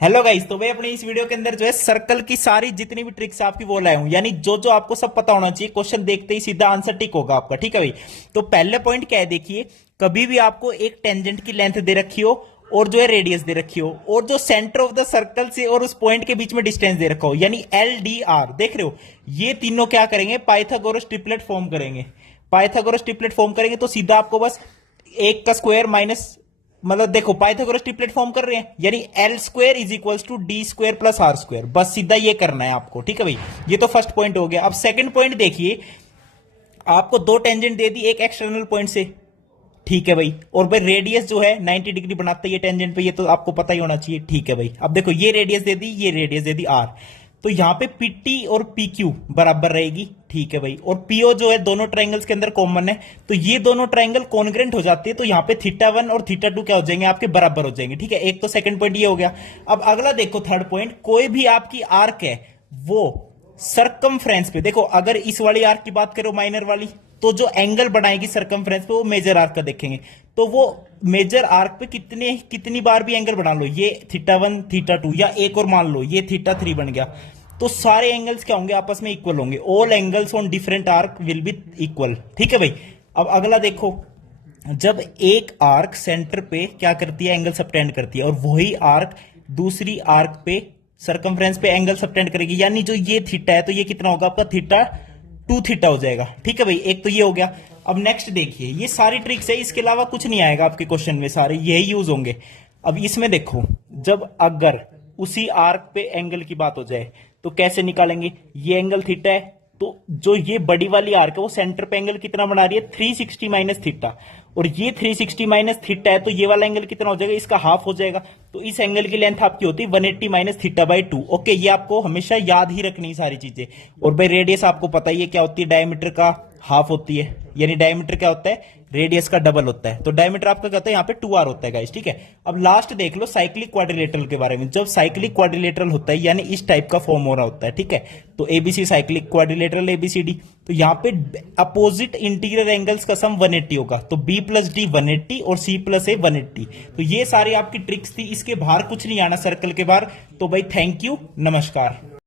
Hello guys. तो मैं अपने इस वीडियो के अंदर जो है सर्कल की सारी जितनी भी ट्रिक्स आपकी वो लाया हूं, यानी जो जो आपको सब पता होना चाहिए। क्वेश्चन देखते ही सीधा आंसर टिक होगा आपका। ठीक है भाई। तो पहले पॉइंट क्या है, देखिए, कभी भी आपको एक टेंजेंट की लेंथ दे रखी हो और जो है रेडियस दे रखी हो और जो सेंटर ऑफ द सर्कल से और उस पॉइंट के बीच में डिस्टेंस दे रखा हो, यानी एल डी आर, देख रहे हो, ये तीनों क्या करेंगे, पाइथागोरस ट्रिपलेट फॉर्म करेंगे। पाइथागोरस ट्रिपलेट फॉर्म करेंगे तो सीधा आपको बस एक का स्क्वायर माइनस, मतलब देखो पाइथागोरस ट्रिपलेट फॉर्म कर रहे हैं, यानी L square is equals to D square plus R square. बस सीधा ये करना है आपको। ठीक है भाई, ये तो फर्स्ट पॉइंट हो गया। अब सेकंड पॉइंट देखिए, आपको दो टेंजेंट दे दी एक एक्सटर्नल पॉइंट से। ठीक है भाई, और भाई रेडियस जो है 90 डिग्री बनाता है ये टेंजेंट पे, ये तो आपको पता ही होना चाहिए। ठीक है भाई, अब देखो ये रेडियस दे दी, ये रेडियस दे दी आर, तो यहां पे पीटी और पीक्यू बराबर रहेगी। ठीक है भाई, और पीओ जो है दोनों ट्रायंगल्स के अंदर कॉमन है, तो ये दोनों ट्रायंगल कॉन्ग्रेंट हो जाते हैं, तो यहां पे थीटा वन और थीटा टू क्या हो जाएंगे, आपके बराबर हो जाएंगे। ठीक है, एक तो सेकंड पॉइंट ये हो गया। अब अगला देखो, थर्ड पॉइंट, कोई भी आपकी आर्क है वो सरकमफ्रेंस पे, देखो अगर इस वाली आर्क की बात करो माइनर वाली, तो जो एंगल बनाएगी सरकमफ्रेंस पे वो मेजर आर्क का देखेंगे। तो वो मेजर आर्क पे कितनी बार भी एंगल बना लो, ये थीटा वन थीटा टू, या एक और मान लो ये थीटा थ्री बन गया, तो सारे एंगल्स क्या होंगे, आपस में इक्वल होंगे। All angles on different arc will be equal. ठीक है भाई। अब अगला देखो, जब एक आर्क सेंटर पे क्या करती है, एंगल सबटेंड करती है, और वही आर्क दूसरी आर्क पे सरकमफ्रेंस पे एंगल सबटेंड करेगी, यानी जो ये थीटा है तो ये कितना होगा आपका, थीटा टू थीटा हो जाएगा। ठीक है भाई, एक तो ये हो गया। अब नेक्स्ट देखिए, ये सारी ट्रिक्स है, इसके अलावा कुछ नहीं आएगा आपके क्वेश्चन में, सारे यही यूज होंगे। अब इसमें देखो, जब अगर उसी आर्क पे एंगल की बात हो जाए तो कैसे निकालेंगे, ये एंगल थीटा है, तो जो ये बड़ी वाली आर्क है वो सेंटर पे एंगल कितना बना रही है, 360 माइनस थीटा, और ये 360 माइनस थीटा है, तो ये वाला एंगल कितना हो जाएगा, इसका हाफ हो जाएगा। तो इस एंगल की लेंथ आपकी होती है 180 माइनस थीटा बाई 2। ओके, ये आपको हमेशा याद ही रखनी सारी चीजें। और भाई रेडियस आपको पता ही है क्या होती है, डायमीटर का हाफ होती है, यानी डायमीटर क्या होता है, रेडियस का डबल होता है। तो डायमीटर आपका कहता है यहाँ पे 2r होता है गाइस। ठीक है, अब लास्ट देख लो साइक्लिक क्वाड्रिलेटरल के बारे में। जब साइक्लिक क्वाड्रिलेटरल होता है यानी इस टाइप का फॉर्म हो रहा होता है। ठीक है, तो एबीसी साइक्लिक क्वाड्रिलेटरल एबीसीडी, तो यहाँ पे अपोजिट इंटीरियर एंगल्स का सम 180 होगा, तो बी प्लस डी 180 और सी प्लस ए 180। तो ये सारी आपकी ट्रिक्स थी, इसके बाहर कुछ नहीं आना सर्कल के बाहर। तो भाई थैंक यू, नमस्कार।